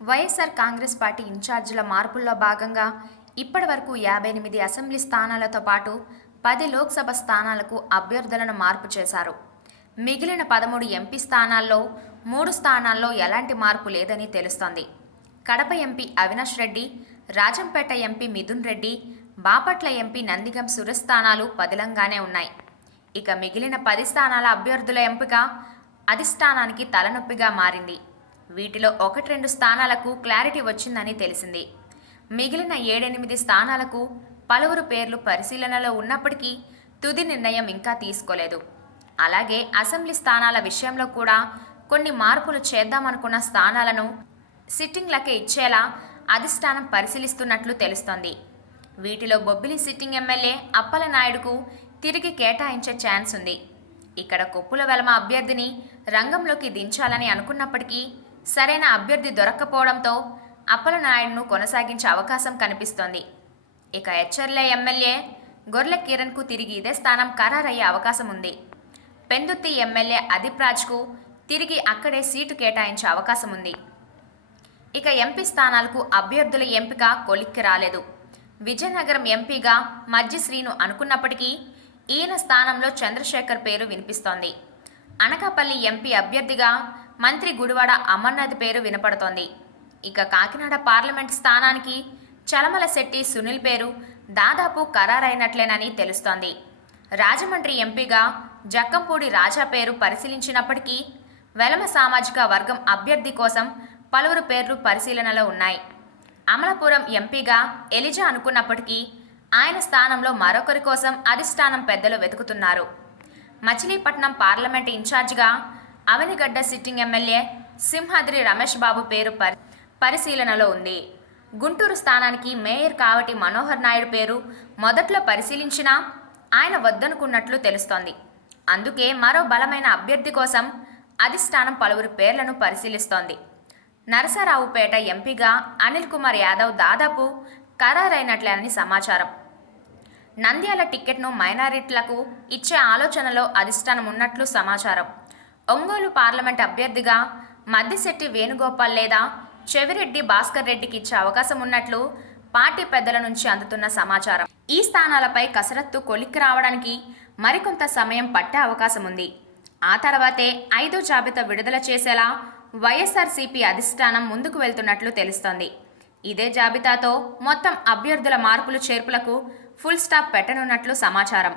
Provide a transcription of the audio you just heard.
YSR Congress party ఇన్ఛార్జీల మార్పుల్లో భాగంగా ఇప్పటివరకు 58 assembly స్థానాలతో పాటు 10 లోక్సభ స్థానాలకు అభ్యర్థులను మార్పు చేశారు. మిగిలిన 13 ఎంపీ స్థానాల్లో 3 స్థానాల్లో ఎలాంటి మార్పు లేదని తెలుస్తోంది. Kadapa MP Avinash Reddy, Rajampet MP Mithun Reddy, Bapatla MP Nandigam Suresh స్థానాలు పదిలంగానే ఉన్నాయి. ఇక మిగిలిన 10 స్థానాల అభ్యర్థుల ఎంపిక అధిష్టానానికి తలనొప్పిగా మారింది. వీటిలో 1-2 స్థానాలకు క్లారిటీ వచ్చిందని తెలిసింది. మిగిలిన 7-8 స్థానాలకు పలువురు పేర్లు పరిశీలనలో ఉన్నప్పటికీ తుది నిర్ణయం ఇంకా తీసుకోలేదు. అలాగే అసెంబ్లీ స్థానాల విషయంలో కూడా కొన్ని మార్పులు చేద్దామనుకున్న స్థానాలను సిట్టింగ్లకే ఇచ్చేలా అధిష్టానం పరిశీలిస్తున్నట్లు తెలుస్తోంది. వీటిలో బొబ్బిలి సిట్టింగ్ ఎమ్మెల్యే అప్పలనాయుడుకు తిరిగి కేటాయించే ఛాన్స్ ఉంది. ఇక్కడ కొప్పుల వెలమ అభ్యర్థిని రంగంలోకి దించాలని అనుకున్నప్పటికీ సరైన అభ్యర్థి దొరక్కపోవడంతో అప్పలనాయుడును కొనసాగించే అవకాశం కనిపిస్తోంది. ఇక ఎచ్చర్ల ఎమ్మెల్యే గొర్లె కిరణ్కు తిరిగి ఇదే స్థానం ఖరారయ్యే అవకాశం ఉంది. పెందుత్తి ఎమ్మెల్యే అదీప్ రాజ్కు తిరిగి అక్కడే సీటు కేటాయించే అవకాశం ఉంది. ఇక ఎంపీ స్థానాలకు అభ్యర్థుల ఎంపిక కొలిక్కి రాలేదు. విజయనగరం ఎంపీగా మజ్జి శ్రీను అనుకున్నప్పటికీ ఈయన స్థానంలో చంద్రశేఖర్ పేరు వినిపిస్తోంది. అనకాపల్లి ఎంపీ అభ్యర్థిగా మంత్రి గుడివాడ అమర్నాథ్ పేరు వినపడుతోంది. ఇక కాకినాడ పార్లమెంట్ స్థానానికి చలమల శెట్టి సునీల్ పేరు దాదాపు ఖరారైనట్లేనని తెలుస్తోంది. రాజమండ్రి ఎంపీగా జక్కంపూడి రాజా పేరు పరిశీలించినప్పటికీ వెలమ సామాజిక వర్గం అభ్యర్థి కోసం పలువురు పేర్లు పరిశీలనలో ఉన్నాయి. అమలాపురం ఎంపీగా ఎలిజా అనుకున్నప్పటికీ ఆయన స్థానంలో మరొకరి కోసం అధిష్టానం పెద్దలు వెతుకుతున్నారు. మచిలీపట్నం పార్లమెంట్ ఇన్ఛార్జిగా అవనిగడ్డ సిట్టింగ్ ఎమ్మెల్యే సింహాద్రి రమేష్ బాబు పేరు పరిశీలనలో ఉంది. గుంటూరు స్థానానికి మేయర్ కావటి మనోహర్ నాయుడు పేరు మొదట్లో పరిశీలించినా ఆయన వద్దనుకున్నట్లు తెలుస్తోంది. అందుకే మరో బలమైన అభ్యర్థి కోసం అధిష్టానం పలువురు పేర్లను పరిశీలిస్తోంది. నరసరావుపేట ఎంపీగా అనిల్ కుమార్ యాదవ్ దాదాపు ఖరారైనట్లేనని సమాచారం. నంద్యాల టికెట్ను మైనారిటీలకు ఇచ్చే ఆలోచనలో అధిష్టానం ఉన్నట్లు సమాచారం. ఒంగోలు పార్లమెంట్ అభ్యర్థిగా మద్దిశెట్టి వేణుగోపాల్ లేదా చెవిరెడ్డి భాస్కర్ రెడ్డికి ఇచ్చే అవకాశం ఉన్నట్లు పార్టీ పెద్దల నుంచి అందుతున్న సమాచారం. ఈ స్థానాలపై కసరత్తు కొలిక్కి రావడానికి మరికొంత సమయం పట్టే అవకాశం ఉంది. ఆ తర్వాతే 5వ జాబితా విడుదల చేసేలా వైఎస్ఆర్సీపీ అధిష్టానం ముందుకు వెళ్తున్నట్లు తెలుస్తోంది. ఇదే జాబితాతో మొత్తం అభ్యర్థుల మార్పులు చేర్పులకు ఫుల్ స్టాప్ పెట్టనున్నట్లు సమాచారం.